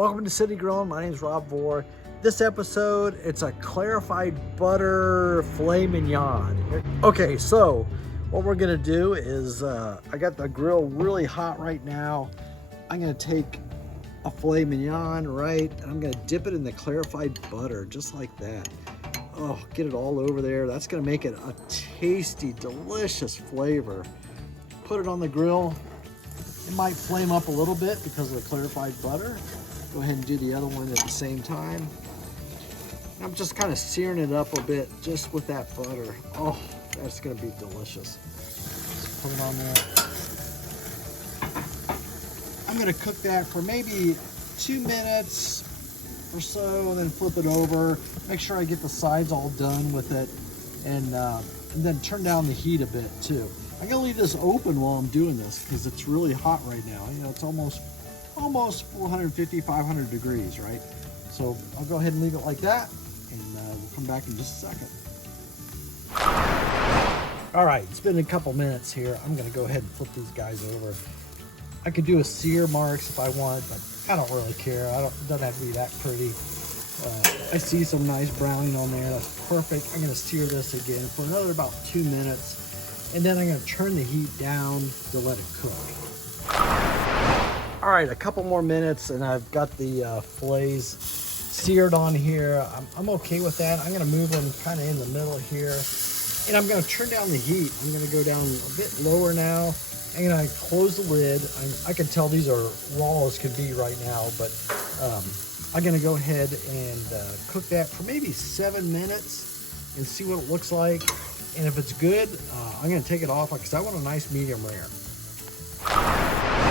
Welcome to City Grillin'. My name is Rob Vore. This episode, it's a clarified butter filet mignon. Okay, so what we're gonna do is, I got the grill really hot right now. I'm gonna take a filet mignon, right? And I'm gonna dip it in the clarified butter, just like that. Oh, get it all over there. That's gonna make it a tasty, delicious flavor. Put it on the grill. It might flame up a little bit because of the clarified butter. Go ahead and do the other one at the same time. I'm just kind of searing it up a bit just with that butter. Oh, that's gonna be delicious. Just put it on there. I'm gonna cook that for maybe 2 minutes or so, then flip it over. Make sure I get the sides all done with it, and then turn down the heat a bit too. I'm gonna leave this open while I'm doing this because it's really hot right now. You know, it's almost 450, 500 degrees, right? So I'll go ahead and leave it like that, and we'll come back in just a second. All right, it's been a couple minutes here. I'm gonna go ahead and flip these guys over. I could do a sear marks if I want, but I don't really care. It doesn't have to be that pretty. I see some nice browning on there. That's perfect. I'm gonna sear this again for another about 2 minutes, and then I'm gonna turn the heat down to let it cook. All right, a couple more minutes, and I've got the fillets seared on here. I'm okay with that. I'm gonna move them kind of in the middle here, and I'm gonna turn down the heat. I'm gonna go down a bit lower now. I'm gonna close the lid. I can tell these are raw as can be right now, but I'm gonna go ahead and cook that for maybe 7 minutes and see what it looks like. And if it's good, I'm gonna take it off because I want a nice medium rare.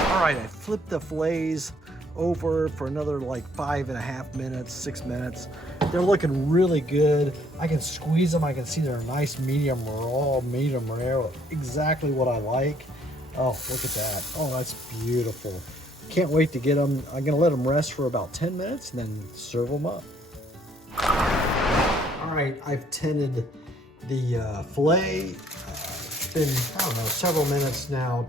All right, I flipped the fillets over for another like 5.5 minutes, 6 minutes. They're looking really good. I can squeeze them. I can see they're a nice medium raw, medium rare, exactly what I like. Oh, look at that. Oh, that's beautiful. Can't wait to get them. I'm gonna let them rest for about 10 minutes and then serve them up. All right, I've tinted the filet. It's been, I don't know, several minutes now,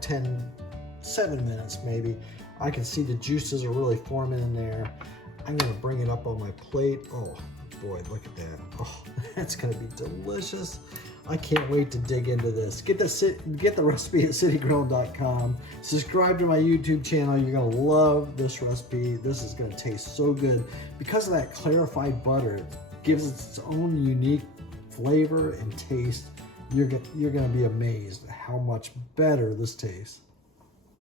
7 minutes maybe. I can see the juices are really forming in there. I'm gonna bring it up on my plate. Oh boy, look at that. Oh, that's gonna be delicious. I can't wait to dig into this. Get the recipe at citygrillin.com. Subscribe to my YouTube channel. You're gonna love this recipe. This is gonna taste so good. Because of that clarified butter, it gives it its own unique flavor and taste. You're gonna be amazed at how much better this tastes.